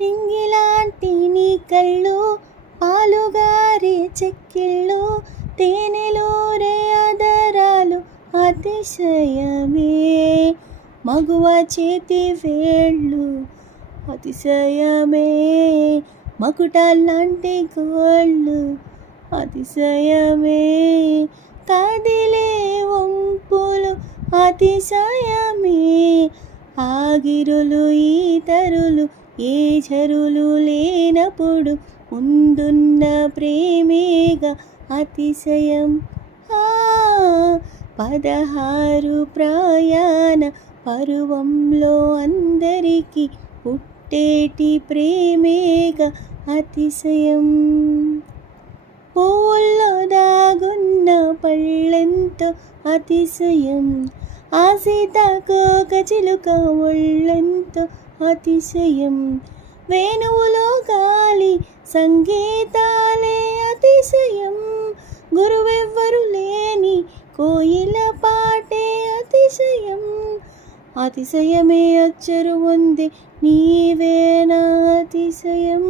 నింగిలాంటి నీ కళ్ళు, పాలుగారే చెక్కిళ్ళు, తేనెలూరే అదరాలు అతిశయమే. మగువ చేతి వేళ్ళు అతిశయమే, మకుటాల్లాంటి గోళ్ళు అతిశయమే, కదిలే వంపులు అతిశయమే. ఆగిరులు ఈతరులు ఏ చరులు లేనప్పుడు ముందున్న ప్రేమేగా అతిశయం. 16 ప్రయాణ పరువంలో అందరికీ పుట్టేటి ప్రేమేగా అతిశయం. పువ్వుల్లో దాగున్న పళ్ళెంతో అతిశయం, ఆ సీతాకోక చిలుక ఒళ్ళెంతో అతిశయం. వేణువులో గాలి సంగీతాలే అతిశయం, గురువెవ్వరు లేని కోయిల పాటే అతిశయం. అతిశయమే అచ్చరు ఉంది నీవే నా అతిశయం.